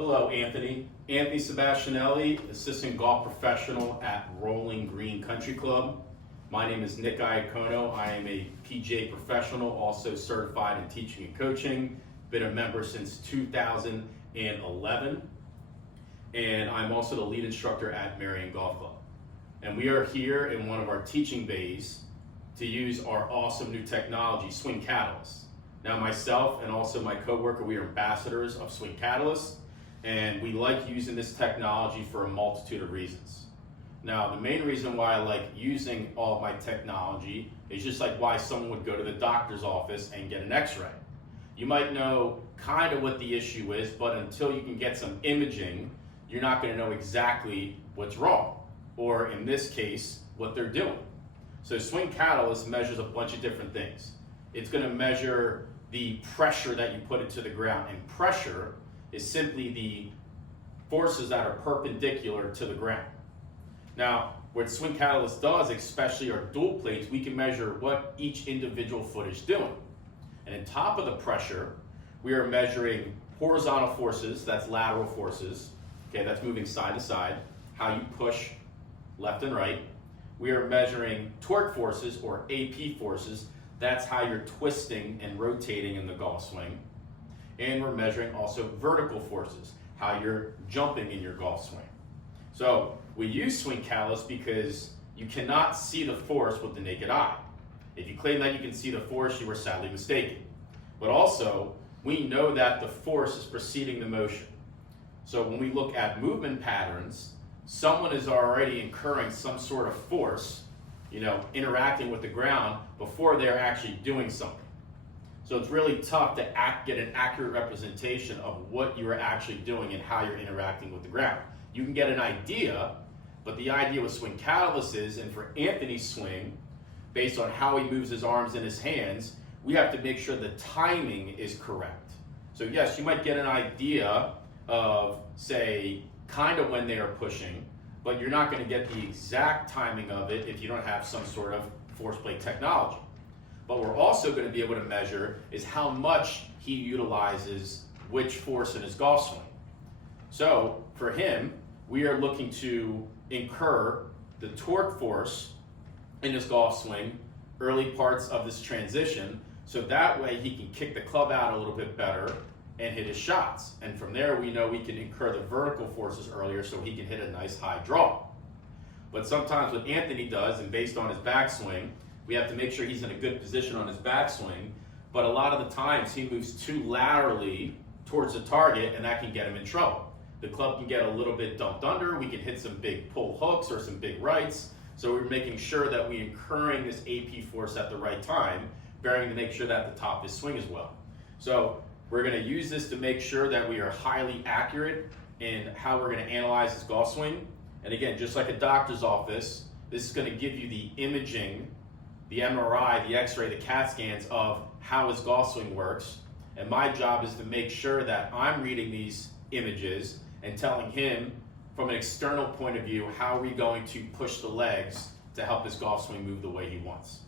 Hello, Anthony. Anthony Sebastianelli, assistant golf professional at Rolling Green Country Club. My name is Nick Iacono. I am a PGA professional, also certified in teaching and coaching. Been a member since 2011. And I'm also the lead instructor at Marion Golf Club. And we are here in one of our teaching bays to use our awesome new technology, Swing Catalyst. Now myself and also my coworker, we are ambassadors of Swing Catalyst, and we like using this technology for a multitude of reasons. Now, the main reason why I like using all of my technology is just like why someone would go to the doctor's office and get an x-ray. You might know kind of what the issue is, but until you can get some imaging, you're not going to know exactly what's wrong, or in this case, what they're doing. So Swing Catalyst measures a bunch of different things. It's going to measure the pressure that you put into the ground, and pressure is simply the forces that are perpendicular to the ground. Now, what Swing Catalyst does, especially our dual plates, we can measure what each individual foot is doing. And on top of the pressure, we are measuring horizontal forces, that's lateral forces, okay, that's moving side to side, how you push left and right. We are measuring torque forces, or AP forces, that's how you're twisting and rotating in the golf swing. And we're measuring also vertical forces, how you're jumping in your golf swing. So we use Swing Catalyst because you cannot see the force with the naked eye. If you claim that you can see the force, you are sadly mistaken. But also, we know that the force is preceding the motion. So when we look at movement patterns, someone is already incurring some sort of force, interacting with the ground before they're actually doing something. So it's really tough to get an accurate representation of what you're actually doing and how you're interacting with the ground. You can get an idea, but the idea with Swing Catalyst is, and for Anthony's swing, based on how he moves his arms and his hands, we have to make sure the timing is correct. So yes, you might get an idea of, say, kind of when they are pushing, but you're not going to get the exact timing of it if you don't have some sort of force plate technology. But we're also going to be able to measure is how much he utilizes which force in his golf swing. So for him, we are looking to incur the torque force in his golf swing early parts of this transition, so that way he can kick the club out a little bit better and hit his shots. And from there, we know we can incur the vertical forces earlier so he can hit a nice high draw. But sometimes what Anthony does, and based on his backswing, we have to make sure he's in a good position on his backswing, but a lot of the times he moves too laterally towards the target, and that can get him in trouble. The club can get a little bit dumped under, we can hit some big pull hooks or some big rights, so we're making sure that we're incurring this AP force at the right time, bearing to make sure that the top of his swing is well. So we're going to use this to make sure that we are highly accurate in how we're going to analyze his golf swing. And again, just like a doctor's office, this is going to give you the imaging, the MRI, the X-ray, the CAT scans of how his golf swing works. And my job is to make sure that I'm reading these images and telling him from an external point of view, how are we going to push the legs to help his golf swing move the way he wants.